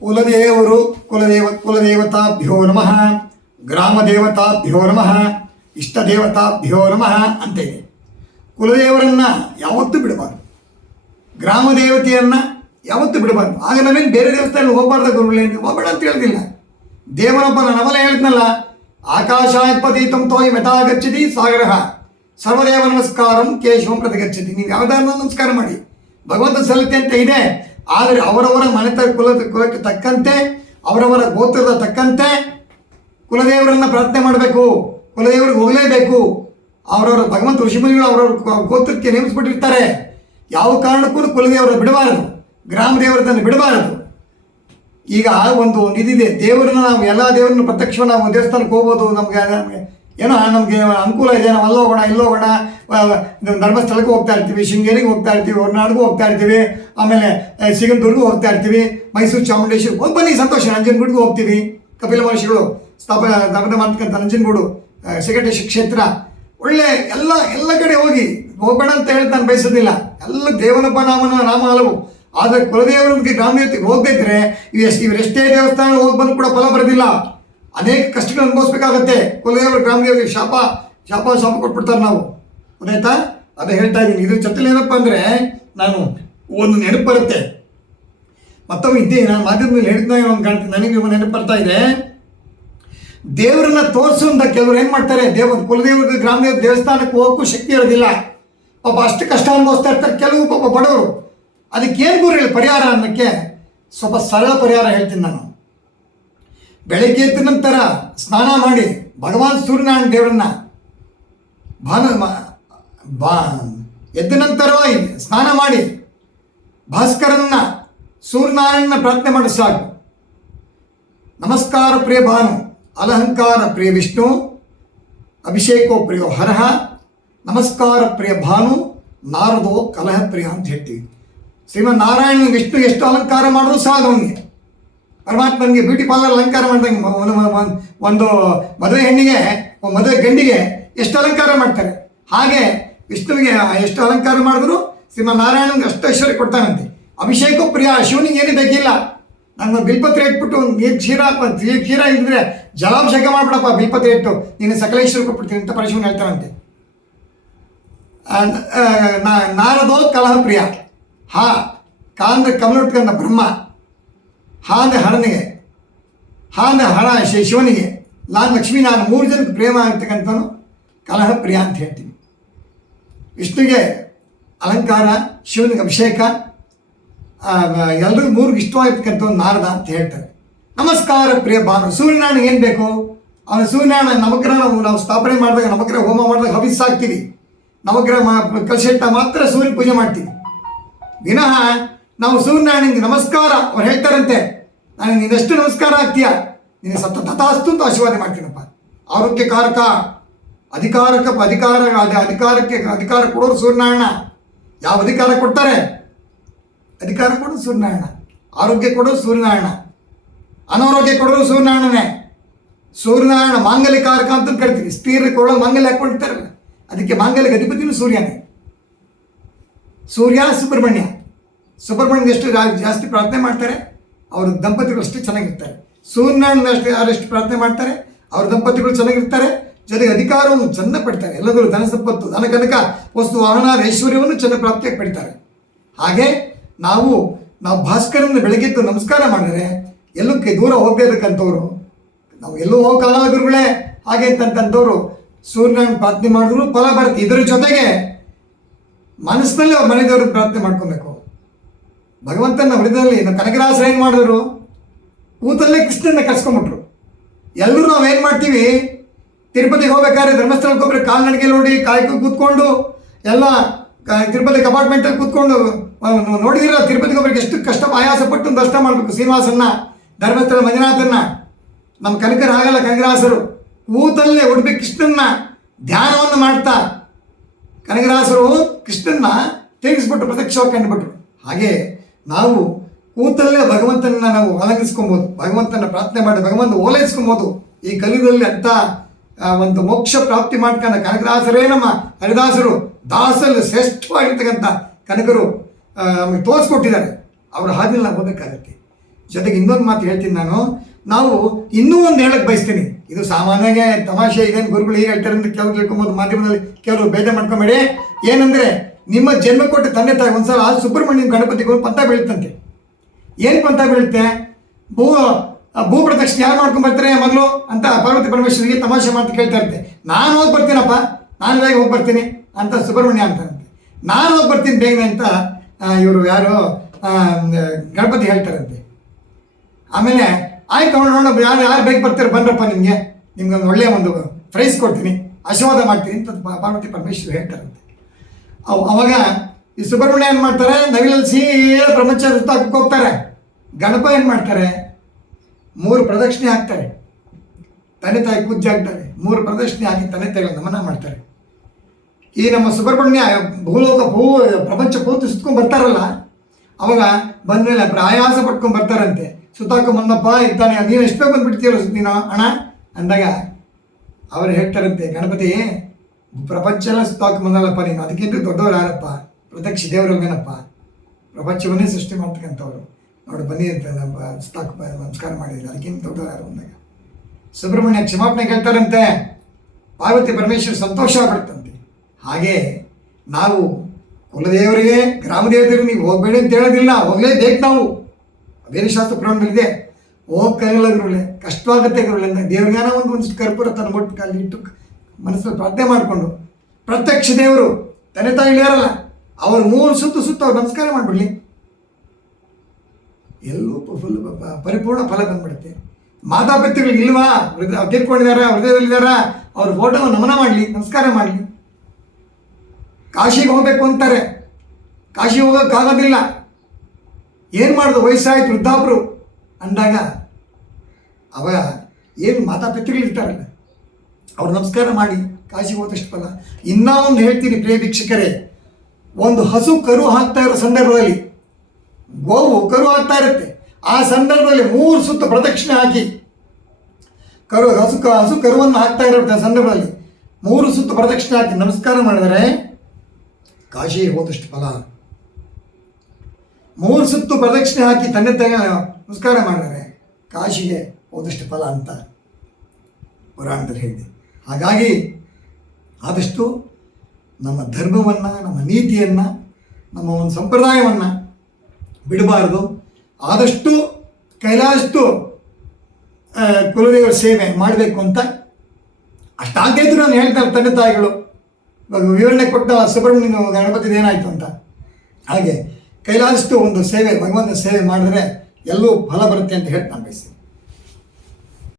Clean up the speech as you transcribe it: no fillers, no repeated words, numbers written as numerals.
ಕುಲದೇವರು ಕುಲದೇವತಾಭ್ಯೋ ನಮಃ, ಗ್ರಾಮ ದೇವತಾಭ್ಯೋ ನಮಃ, ಇಷ್ಟ ದೇವತಾಭ್ಯೋ ನಮಃ ಅಂತ ಇದೆ. ಕುಲದೇವರನ್ನು ಯಾವತ್ತೂ ಬಿಡಬಾರ್ದು, ಗ್ರಾಮ ದೇವತೆಯನ್ನು ಯಾವತ್ತೂ ಬಿಡಬಾರ್ದು. ಆಗ ನಾವೇನು ಬೇರೆ ದೇವಸ್ಥಾನ ಹೋಗಬಾರ್ದು, ಗುರುಗಳೇ ಹೋಗಬೇಡ ಅಂತ ಹೇಳಿದಿಲ್ಲ. ದೇವನೊಬ್ಬನ ನವಲ ಹೇಳಿದ್ನಲ್ಲ, ಆಕಾಶಾಯ ಪತೀತಂ ತೋಯ್ ಮೆತಾಗಚ್ಚತಿ ಸಾಗರ ಸರ್ವದೇವ ನಮಸ್ಕಾರಂ ಕೇಶವಂ ಪ್ರತಿಗಚ್ಚತಿ. ನೀವು ಯಾವುದಾದ್ರೂ ನಮಸ್ಕಾರ ಮಾಡಿ, ಭಗವಂತ ಸಲ್ಲತೆ ಅಂತ ಇದೆ. ಆದರೆ ಅವರವರ ಮನೆತ ಕುಲಕ್ಕೆ ತಕ್ಕಂತೆ, ಅವರವರ ಗೋತ್ರದ ತಕ್ಕಂತೆ ಕುಲದೇವರನ್ನು ಪ್ರಾರ್ಥನೆ ಮಾಡಬೇಕು, ಕುಲದೇವರಿಗೆ ಹೋಗಲೇಬೇಕು. ಅವರವರ ಭಗವಂತ ಋಷಿಮುನಿಗಳು ಅವರವ್ರ ಗೋತ್ರಕ್ಕೆ ನೇಮಿಸ್ಬಿಟ್ಟಿರ್ತಾರೆ. ಯಾವ ಕಾರಣಕ್ಕೂ ಕುಲದೇವರನ್ನು ಬಿಡಬಾರದು, ಗ್ರಾಮ ದೇವರನ್ನು ಬಿಡಬಾರದು. ಈಗ ಒಂದು ಇದಿದೆ, ದೇವರನ್ನ ನಾವು ಎಲ್ಲ ದೇವರನ್ನು ಪ್ರತ್ಯಕ್ಷ ನಾವು ದೇವಸ್ಥಾನಕ್ಕೆ ಹೋಗ್ಬೋದು. ನಮಗೆ ಅನುಕೂಲ ಇದೆ, ನಾವು ಅಲ್ಲೋಗೋಣ ಇಲ್ಲೋಗೋಣ, ಧರ್ಮಸ್ಥಳಕ್ಕೆ ಹೋಗ್ತಾ ಇರ್ತೀವಿ, ಶೃಂಗೇರಿಗೆ ಹೋಗ್ತಾ ಇರ್ತೀವಿ, ಹೊರನಾಡಿಗೂ ಹೋಗ್ತಾ ಇರ್ತೀವಿ, ಆಮೇಲೆ ಸಿಗಂದೂರ್ಗೂ ಹೋಗ್ತಾ ಇರ್ತೀವಿ, ಮೈಸೂರು ಚಾಮುಂಡೇಶ್ವರಿ ಹೋಗಿ ಬನ್ನಿ ಸಂತೋಷ. ನಂಜನಗೂಡಿಗೂ ಹೋಗ್ತೀವಿ, ಕಪಿಲ ಮಹರ್ಷಿಗಳು ಸ್ಥಾಪನೆ ಮಾಡ್ತಕ್ಕಂಥ ನಂಜನಗೂಡು ಶ್ರೀಕಂಠೇಶ್ವರ ಕ್ಷೇತ್ರ, ಒಳ್ಳೆ ಎಲ್ಲ ಕಡೆ ಹೋಗಬೇಡ ಅಂತ ಹೇಳಿ ನಾನು ಬಯಸೋದಿಲ್ಲ. ಎಲ್ಲ ದೇವನೊಬ್ಬ ನಾಮ ಹಲವು. ಆದರೆ ಕುಲದೇವರಿಗೆ ಗ್ರಾಮ ದೇವತೆಗೆ ಹೋಗದಿದ್ರೆ ಇವರೆಷ್ಟೇ ದೇವಸ್ಥಾನ ಹೋಗಿ ಬಂದು ಕೂಡ ಫಲ ಬರೋದಿಲ್ಲ, ಅನೇಕ ಕಷ್ಟಗಳು ಅನುಭವಿಸ್ಬೇಕಾಗತ್ತೆ. ಕುಲದೇವರು ಗ್ರಾಮ ದೇವರಿಗೆ ಶಾಪ ಕೊಟ್ಬಿಡ್ತಾರೆ ನಾವು, ಗೊತ್ತಾಯ್ತಾ? ಅದು ಹೇಳ್ತಾ ಇದ್ದೀನಿ. ಇದ್ರ ಜೊತೆಲಿ ಏನಪ್ಪ ಅಂದರೆ, ನಾನು ಒಂದು ನೆನಪು ಬರುತ್ತೆ, ಮತ್ತೊಮ್ಮೆ ಇದ್ದೇ ನಾನು ಮಾಧ್ಯಮದಲ್ಲಿ ಹೇಳ್ತಾ ಒಂದು ಕಾಣ್ತೀನಿ, ನನಗೆ ನೆನಪು ಬರ್ತಾ ಇದೆ. ದೇವರನ್ನ ತೋರಿಸುವಂತ ಕೆಲವರು ಏನು ಮಾಡ್ತಾರೆ, ಕುಲದೇವ್ರಿಗೆ ಗ್ರಾಮ ದೇವಸ್ಥಾನಕ್ಕೆ ಹೋಗೋಕ್ಕೂ ಶಕ್ತಿ ಇರೋದಿಲ್ಲ, ಪಾಪ ಅಷ್ಟು ಕಷ್ಟ ಅನುಭವಿಸ್ತಾ ಇರ್ತಾರೆ ಕೆಲವು ಪಾಪ ಬಡವರು. ಅದಕ್ಕೇನು ಗುರು ಹೇಳಿ ಪರಿಹಾರ ಅನ್ನೋಕ್ಕೆ ಸ್ವಲ್ಪ ಸರಳ ಪರಿಹಾರ ಹೇಳ್ತೀನಿ ನಾನು. ಬೆಳಗ್ಗೆ ಎದ್ದ ನಂತರ ಸ್ನಾನ ಮಾಡಿ ಭಗವಾನ್ ಸೂರ್ಯನಾರಾಯಣ ದೇವರನ್ನ ಎದ್ದ ನಂತರ ಸ್ನಾನ ಮಾಡಿ ಭಾಸ್ಕರನ್ನ ಸೂರ್ಯನಾರಾಯಣನ ಪ್ರಾರ್ಥನೆ ಮಾಡಿ ಸಾಕು. ನಮಸ್ಕಾರ ಪ್ರಿಯ ಭಾನು, ಅಲಹಂಕಾರ ಪ್ರಿಯ ವಿಷ್ಣು, ಅಭಿಷೇಕೋ ಪ್ರಿಯೋ ಹರಹ, ನಮಸ್ಕಾರ ಪ್ರಿಯ ಭಾನು, ನಾರದೋ ಕಲಹ ಪ್ರಿಯ ಅಂತ ಹೇಳ್ತೀವಿ. ಶ್ರೀಮನ್ ನಾರಾಯಣ ವಿಷ್ಣು ಎಷ್ಟು ಅಲಂಕಾರ ಮಾಡಿದ್ರು ಸಾಲದು ಅವನಿಗೆ. ಪರಮಾತ್ಮನಿಗೆ ಬ್ಯೂಟಿ ಪಾರ್ಲರ್ ಅಲಂಕಾರ ಮಾಡಿದಂಗೆ ಒಂದು ಮದುವೆ ಹೆಣ್ಣಿಗೆ ಮದುವೆ ಗಂಡಿಗೆ ಎಷ್ಟು ಅಲಂಕಾರ ಮಾಡ್ತಾರೆ, ಹಾಗೆ ವಿಷ್ಣುವಿಗೆ ಎಷ್ಟು ಅಲಂಕಾರ ಮಾಡಿದ್ರು ಶ್ರೀಮನ್ ನಾರಾಯಣನಿಗೆ ಅಷ್ಟು ಐಶ್ವರ್ಯ ಕೊಡ್ತಾನಂತೆ. ಅಭಿಷೇಕ ಪ್ರಿಯ, ಶಿವನಿಗೆ ಏನು ಬೇಕಿಲ್ಲ, ನನ್ನ ಬಿಲ್ಪತ್ರೆ ಇಟ್ಬಿಟ್ಟು ನೀರು ಕ್ಷೀರ ಇದ್ದರೆ ಜಲಾಭಿಷೇಕ ಮಾಡ್ಬಿಡಪ್ಪ, ಬಿಲ್ಪತ್ರೆ ಇಟ್ಟು ನೀನು ಸಕಲೇಶ್ವರ ಕೊಟ್ಬಿಡ್ತೀನಿ ಅಂತ ಪರಶಿವನ್ ಹೇಳ್ತಾನಂತೆ. ನಾರದೋ ಕಲಹ ಪ್ರಿಯ, ಹಾ ಕಾಂದ್ರೆ ಕಮಲಟ್ಕಂದ ಬ್ರಹ್ಮ, ಹಾ ಅಂದರೆ ಹರನಿಗೆ, ಹಾ ಅಂದರೆ ಹರ ಶಿವನಿಗೆ, ನಾನು ಲಕ್ಷ್ಮೀ, ನಾನು 3 ಜನಕ್ಕೆ ಪ್ರೇಮ ಆಗ್ತಕ್ಕಂಥವನು ಕಲಹ ಪ್ರಿಯ ಅಂತ ಹೇಳ್ತೀನಿ. ವಿಷ್ಣುಗೆ ಅಲಂಕಾರ, ಶಿವನಿಗೆ ಅಭಿಷೇಕ, ಎಲ್ಲರಿಗೂ 3 ಇಷ್ಟವಾಗಿರ್ತಕ್ಕಂಥವ್ನು ನಾರದ ಅಂತ ಹೇಳ್ತಾರೆ. ನಮಸ್ಕಾರ ಪ್ರಿಯ ಭಾನು, ಸೂರ್ಯನಾರಾಯಣ ಏನು ಬೇಕು, ಅವನು ಸೂರ್ಯನಾರಾಯಣ ನವಗ್ರಹ ನಾವು ಸ್ಥಾಪನೆ ಮಾಡಿದಾಗ, ನವಗ್ರಹ ಹೋಮ ಮಾಡಿದಾಗ ಹವಿಸ್ ಹಾಕ್ತೀವಿ, ನವಗ್ರಹ ಕಲಶೆಟ್ಟ ಮಾತ್ರ ಸೂರ್ಯ ಪೂಜೆ ಮಾಡ್ತೀವಿ. ವಿನಃ ನಾವು ಸೂರ್ಯನಾರಾಯಣನಿಗೆ ನಮಸ್ಕಾರ, ಅವ್ರು ಹೇಳ್ತಾರಂತೆ, ನಾನು ನೀನೆಷ್ಟು ನಮಸ್ಕಾರ ಆಗ್ತೀಯಾ, ನೀನು ತಥಾಸ್ತು ಅಂತ ಆಶೀರ್ವಾದ ಮಾಡ್ತೀನಪ್ಪ. ಆರೋಗ್ಯಕಾರಕ, ಅಧಿಕಾರ ಕೊಡೋರು ಸೂರ್ಯನಾರಾಯಣ. ಯಾವ ಅಧಿಕಾರ ಕೊಡ್ತಾರೆ, ಅಧಿಕಾರ ಕೊಡೋದು ಸೂರ್ಯನಾರಾಯಣ, ಆರೋಗ್ಯ ಕೊಡೋದು ಸೂರ್ಯನಾರಾಯಣ, ಅನಾರೋಗ್ಯ ಕೊಡೋದು ಸೂರ್ಯನಾರಾಯಣನೇ. ಸೂರ್ಯನಾರಾಯಣ ಮಾಂಗಲ್ಯಕಾರಕ ಅಂತ ಕರಿತೀವಿ, ಸ್ತ್ರೀಯರಿಗೆ ಕೊಡೋದು ಮಾಂಗಲ್ಯ ಹಾಕ್ಕೊಂಡಿರ್ತಾರಲ್ಲ, ಅದಕ್ಕೆ ಮಾಂಗಲ್ಯಕ್ಕೆ ಅಧಿಪತಿನೂ ಸೂರ್ಯನೇ. ಸೂರ್ಯ ಸುಬ್ರಹ್ಮಣ್ಯ ಎಷ್ಟು ಜಾಸ್ತಿ ಪ್ರಾರ್ಥನೆ ಮಾಡ್ತಾರೆ, ಅವ್ರ ದಂಪತಿಗಳು ಅಷ್ಟೇ ಚೆನ್ನಾಗಿರ್ತಾರೆ. ಸೂರ್ಯನಾರಾಯಣ ಯಾರೆಷ್ಟು ಪ್ರಾರ್ಥನೆ ಮಾಡ್ತಾರೆ, ಅವ್ರ ದಂಪತಿಗಳು ಚೆನ್ನಾಗಿರ್ತಾರೆ, ಜೊತೆಗೆ ಅಧಿಕಾರವನ್ನು ಚೆನ್ನಾಗಿ ಪಡ್ತಾರೆ. ಎಲ್ಲದರೂ ಧನ ಸಂಪತ್ತು, ಧನ ಕನಕ, ವಸ್ತು ವಾಹನ ಐಶ್ವರ್ಯವನ್ನು ಚೆನ್ನಾಗಿ ಪ್ರಾಪ್ತಿಯಾಗಿ ಪಡಿತಾರೆ. ಹಾಗೆ ನಾವು ಭಾಸ್ಕರನ ಬೆಳಗ್ಗೆದ್ದು ನಮಸ್ಕಾರ ಮಾಡಿದರೆ ಎಲ್ಲಕ್ಕೆ ದೂರ ಹೋಗಬೇಕಂತವ್ರು, ನಾವು ಎಲ್ಲೂ ಹೋಗೋಕ್ಕಾಗಲ್ಲ ಗುರುಗಳೇ ಹಾಗೆ ಅಂತಂತಂದವರು ಸೂರ್ಯನಾರಾಯಣ ಪ್ರಾರ್ಥನೆ ಮಾಡಿದ್ರು ಫಲ ಬರುತ್ತೆ. ಇದರ ಜೊತೆಗೆ ಮನಸ್ಸಿನಲ್ಲಿ ಅವ್ರ ಮನೆದೇವ್ರಿಗೆ ಪ್ರಾರ್ಥನೆ ಮಾಡ್ಕೊಬೇಕು. ಭಗವಂತನ ಹೃದಯದಲ್ಲಿ ನಾವು ಕನಕದಾಸರು ಏನು ಮಾಡಿದ್ರು, ಕೂತಲ್ಲೇ ಕೃಷ್ಣನ ಕರ್ಸ್ಕೊಂಡ್ಬಿಟ್ರು. ಎಲ್ಲರೂ ನಾವೇನು ಮಾಡ್ತೀವಿ, ತಿರುಪತಿಗೆ ಹೋಗ್ಬೇಕಾದ್ರೆ ಧರ್ಮಸ್ಥಳಕ್ಕೆ ಹೋಗ್ಬೇಕು, ಕಾಲ್ನಡಿಗೆ ನೋಡಿ ಕೂತ್ಕೊಂಡು ಎಲ್ಲ ತಿರುಪತಿ ಅಪಾರ್ಟ್ಮೆಂಟಲ್ಲಿ ಕೂತ್ಕೊಂಡು ನೋಡಿದಿರ, ತಿರುಪತಿಗೆ ಹೋಗ್ಬೇಕು ಎಷ್ಟು ಕಷ್ಟ ಆಯಾಸ ಪಟ್ಟು ದರ್ಶನ ಮಾಡಬೇಕು ಶ್ರೀನಿವಾಸನ್ನ, ಧರ್ಮಸ್ಥಳ ಮಂಜುನಾಥನ್ನ. ನಮ್ಮ ಕನಕರು ಹಾಗಲ್ಲ, ಕನಕದಾಸರು ಕೂತಲ್ಲೇ ಉಡುಪಿ ಕೃಷ್ಣನ್ನ ಧ್ಯಾನವನ್ನು ಮಾಡ್ತಾ ಕನಕದಾಸರು ಕೃಷ್ಣನ್ನ ತಿರುಗಿಸ್ಬಿಟ್ರು, ಪ್ರತ್ಯಕ್ಷವಾಗಿ ಕಂಡುಬಿಟ್ರು. ಹಾಗೆ ನಾವು ಕೂತಲ್ಲೇ ಭಗವಂತನ ನಾವು ಆಲಂಗಿಸ್ಕೊಬೋದು, ಭಗವಂತನ ಪ್ರಾರ್ಥನೆ ಮಾಡಿ ಭಗವಂತ ಓಲೈಸ್ಕೊಬೋದು. ಈ ಕಲಿಯುಗದಲ್ಲಿ ಅಂತ ಒಂದು ಮೋಕ್ಷ ಪ್ರಾಪ್ತಿ ಮಾಡ್ಕೊಂಡ ಕನಕದಾಸರೇ ನಮ್ಮ ಹರಿದಾಸರು, ದಾಸರಲ್ಲಿ ಶ್ರೇಷ್ಠವಾಗಿರ್ತಕ್ಕಂಥ ಕನಕರು ನಮಗೆ ತೋರಿಸ್ಕೊಟ್ಟಿದ್ದಾರೆ. ಅವರ ಹಾದಿಯಲ್ಲಿ ನಾವು ಹೋಗಬೇಕಾಗತ್ತೆ. ಜೊತೆಗೆ ಇನ್ನೊಂದು ಮಾತು ಹೇಳ್ತೀನಿ ನಾವು ಇನ್ನೂ ಒಂದು ಹೇಳಕ್ಕೆ ಬಯಸ್ತೀನಿ. ಇದು ಸಾಮಾನ್ಯವಾಗಿ ತಮಾಷೆ, ಇದೇನು ಗುರುಗಳು ಹೀಗೆ ಹೇಳ್ತಾರೆ ಅಂತ ಕೆಲವು ತಿಳ್ಕೊಬೋದು, ಮಾಧ್ಯಮದಲ್ಲಿ ಕೆಲವರು ಬೇಜಾರು ಮಾಡ್ಕೊಂಬೇಡಿ. ಏನಂದರೆ ನಿಮ್ಮ ಜನ್ಮ ಕೊಟ್ಟ ತಂದೆ ತಾಯಿ ಒಂದ್ಸಲ ಸುಬ್ರಹ್ಮಣ್ಯನ ಗಣಪತಿಗೆ ಒಂದು ಪಂಥ ಬೀಳುತ್ತಂತೆ. ಏನು ಪಂಥ ಬೀಳುತ್ತೆ? ಭೂ ಪ್ರದಕ್ಷಿಣೆ ಯಾರು ಮಾಡ್ಕೊಂಡು ಬರ್ತಾರೆ ಮಗಳು ಅಂತ ಪಾರ್ವತಿ ಪರಮೇಶ್ವರಿಗೆ ತಮಾಷೆ ಮಾತು ಕೇಳ್ತಾ ಇರ್ತೆ. ನಾನು ಹೋಗಿ ಬರ್ತೀನಪ್ಪ, ನಾನು ಬೇಗ ಹೋಗಿ ಬರ್ತೀನಿ ಅಂತ ಸುಬ್ರಹ್ಮಣ್ಯ ಅಂತಾರಂತೆ. ನಾನು ಹೋಗಿ ಬರ್ತೀನಿ ಬೇಗನೆ ಅಂತ ಇವರು ಯಾರು ಗಣಪತಿ ಹೇಳ್ತಾರಂತೆ. ಆಮೇಲೆ ಆಯ್ತು ನೋಡೋಣ ಯಾರು ಬೇಗ ಬರ್ತಾರೆ ಬನ್ರಪ್ಪ, ನಿಮಗೆ ಒಂದು ಒಳ್ಳೆಯ ಒಂದು ಪ್ರೈಸ್ ಕೊಡ್ತೀನಿ, ಆಶೀರ್ವಾದ ಮಾಡ್ತೀನಿ ಅಂತ ಪಾರ್ವತಿ ಪರಮೇಶ್ವರಿ ಹೇಳ್ತಾರಂತೆ. ಅವಾಗ ಈ ಸುಬ್ರಹ್ಮಣ್ಯ ಏನು ಮಾಡ್ತಾರೆ, ನವಿಲಲ್ಲಿ ಸೀದಾ ಪ್ರಪಂಚ ಸುತ್ತಾಕಕ್ಕೆ ಹೋಗ್ತಾರೆ. ಗಣಪ ಏನು ಮಾಡ್ತಾರೆ, 3 ಪ್ರದಕ್ಷಿಣೆ ಹಾಕ್ತಾರೆ. ತಂದೆ ತಾಯಿ ಪೂಜೆ ಆಗ್ತಾರೆ, 3 ಪ್ರದಕ್ಷಿಣೆ ಹಾಕಿ ತಂದೆ ತಾಯಿಗಳ ನಮನ ಮಾಡ್ತಾರೆ. ಈ ನಮ್ಮ ಸುಬ್ರಹ್ಮಣ್ಯ ಪ್ರಪಂಚ ಪೂರ್ತಿ ಸುತ್ಕೊಂಡು ಬರ್ತಾರಲ್ಲ, ಅವಾಗ ಬಂದಮೇಲೆ ಪ್ರಯಾಸ ಪಟ್ಕೊಂಡು ಬರ್ತಾರಂತೆ. ಸುತ್ತಾಕ ಬಂದಪ್ಪ ಇರ್ತಾನೆ, ನೀನು ಎಷ್ಟು ಬೇಗ ಬಂದುಬಿಡ್ತೀರ ನೀನು ಅಣ್ಣ ಅಂದಾಗ ಅವ್ರು ಹೇಳ್ತಾರಂತೆ, ಗಣಪತಿ ಪ್ರಪಂಚ ಎಲ್ಲ ಸುತ್ತಾಕ ಬಂದಲ್ಲಪ್ಪ ನೀನು, ಅದಕ್ಕಿಂತ ದೊಡ್ಡವ್ರು ಯಾರಪ್ಪ, ಪ್ರತ್ಯಕ್ಷ ದೇವರಲ್ವೇನಪ್ಪ, ಪ್ರಪಂಚವನ್ನೇ ಸೃಷ್ಟಿ ಮಾಡ್ತಕ್ಕಂಥವ್ರು, ನೋಡಿ ಬನ್ನಿ ಅಂತ ಸುತ್ತಾಕ ನಮಸ್ಕಾರ ಮಾಡಿದ್ರು, ಅದಕ್ಕಿಂತ ದೊಡ್ಡವ್ರು ಯಾರು ಅಂದಾಗ ಸುಬ್ರಹ್ಮಣ್ಯ ಕ್ಷಮಾಪಣೆ ಕೇಳ್ತಾರಂತೆ. ಪಾರ್ವತಿ ಪರಮೇಶ್ವರ ಸಂತೋಷ ಆಗ್ಬಿಡ್ತಂತೆ. ಹಾಗೆ ನಾವು ಕುಲದೇವರಿಗೆ ಗ್ರಾಮ ದೇವತೆಗೆ ನೀವು ಹೋಗಬೇಡಿ ಅಂತ ಹೇಳೋದಿಲ್ಲ, ಹೋಗಲೇಬೇಕು. ನಾವು ವೇದಶಾಸ್ತ್ರ ಪುರಾಣದಲ್ಲಿದೆ, ಹೋಗಕ್ಕಾಗಲ್ಲ ಗುರುಗಳೇ, ಕಷ್ಟವಾಗುತ್ತೆ ಗುರುಗಳೇ ಅಂತ ದೇವ್ರಿಗಾನ ಒಂದಿಷ್ಟು ಕರ್ಪೂರ ತನ್ನ ಮೊಟ್ಟು ಕಾಲಿ ಇಟ್ಟು ಮನಸ್ಸಲ್ಲಿ ಪ್ರಾರ್ಥನೆ ಮಾಡಿಕೊಂಡು ಪ್ರತ್ಯಕ್ಷ ದೇವರು ತಂದೆ ತಾಯಿ ಇಳಿಯಾರಲ್ಲ, ಅವ್ರು 3 ಸುತ್ತು ಅವ್ರು ನಮಸ್ಕಾರ ಮಾಡಿಬಿಡ್ಲಿ, ಎಲ್ಲೂ ಫುಲ್ ಪರಿಪೂರ್ಣ ಫಲ ಬಂದ್ಬಿಡುತ್ತೆ. ಮಾತಾಪಿತೃಗಳು ಇಲ್ವಾ, ತೀರ್ಕೊಂಡಿದ್ದಾರೆ, ಹೃದಯದಲ್ಲಿದ್ದಾರ, ಅವ್ರ ಫೋಟೋ ನಮನ ಮಾಡಲಿ, ನಮಸ್ಕಾರ ಮಾಡಲಿ. ಕಾಶಿಗೆ ಹೋಗಬೇಕು ಅಂತಾರೆ, ಕಾಶಿ ಹೋಗೋಕ್ಕಾಗೋದಿಲ್ಲ, ಏನು ಮಾಡೋದು, ವಯಸ್ಸಾಯ್ತು ವೃದ್ಧಾಪರು ಅಂದಾಗ ಅವಾಗ ಏನು ಮಾತಾಪಿತೃಗಳು ಇರ್ತಾರಲ್ಲ, ಅವ್ರು ನಮಸ್ಕಾರ ಮಾಡಿ ಕಾಶಿಗೆ ಹೋದಷ್ಟು ಫಲ. ಇನ್ನೂ ಒಂದು ಹೇಳ್ತೀನಿ ಪ್ರಿಯ ವೀಕ್ಷಕರೇ, ಒಂದು ಹಸು ಕರು ಹಾಕ್ತಾ ಇರೋ ಸಂದರ್ಭದಲ್ಲಿ, ಗೋವು ಕರು ಹಾಕ್ತಾ ಇರುತ್ತೆ, ಆ ಸಂದರ್ಭದಲ್ಲಿ 3 ಸುತ್ತು ಪ್ರದಕ್ಷಿಣೆ ಹಾಕಿ ಹಸು ಕರುವನ್ನು ಹಾಕ್ತಾ ಇರೋ ಸಂದರ್ಭದಲ್ಲಿ 3 ಸುತ್ತು ಪ್ರದಕ್ಷಿಣೆ ಹಾಕಿ ನಮಸ್ಕಾರ ಮಾಡಿದರೆ ಕಾಶಿಗೆ ಹೋದಷ್ಟು ಫಲ. 3 ಸುತ್ತು ಪ್ರದಕ್ಷಿಣೆ ಹಾಕಿ ತಂದೆ ತಾಯಿ ನಮಸ್ಕಾರ ಮಾಡಿದರೆ ಕಾಶಿಗೆ ಹೋದಷ್ಟು ಫಲ ಅಂತ ಪುರಾಣದಲ್ಲಿ ಹೇಳಿದೆ. ಹಾಗಾಗಿ ಆದಷ್ಟು ನಮ್ಮ ಧರ್ಮವನ್ನು, ನಮ್ಮ ನೀತಿಯನ್ನು, ನಮ್ಮ ಒಂದು ಸಂಪ್ರದಾಯವನ್ನು ಬಿಡಬಾರ್ದು. ಆದಷ್ಟು ಕೈಲಾದಷ್ಟು ಕುಲದೇವರ ಸೇವೆ ಮಾಡಬೇಕು ಅಂತ ಅಷ್ಟಾಗದೇ ಇದ್ರು ನಾನು ಹೇಳ್ತಾರೆ ತಂದೆ ತಾಯಿಗಳು. ಇವಾಗ ವಿವರಣೆ ಕೊಟ್ಟ ಸುಬ್ರಹ್ಮಣ್ಯನ ಗಣಪತಿದು ಏನಾಯಿತು ಅಂತ, ಹಾಗೆ ಕೈಲಾದಷ್ಟು ಒಂದು ಸೇವೆ, ಭಗವಂತನ ಸೇವೆ ಮಾಡಿದ್ರೆ ಎಲ್ಲೂ ಫಲ ಬರುತ್ತೆ ಅಂತ ಹೇಳಿ ನಾನು ಬಯಸ್ತೀನಿ.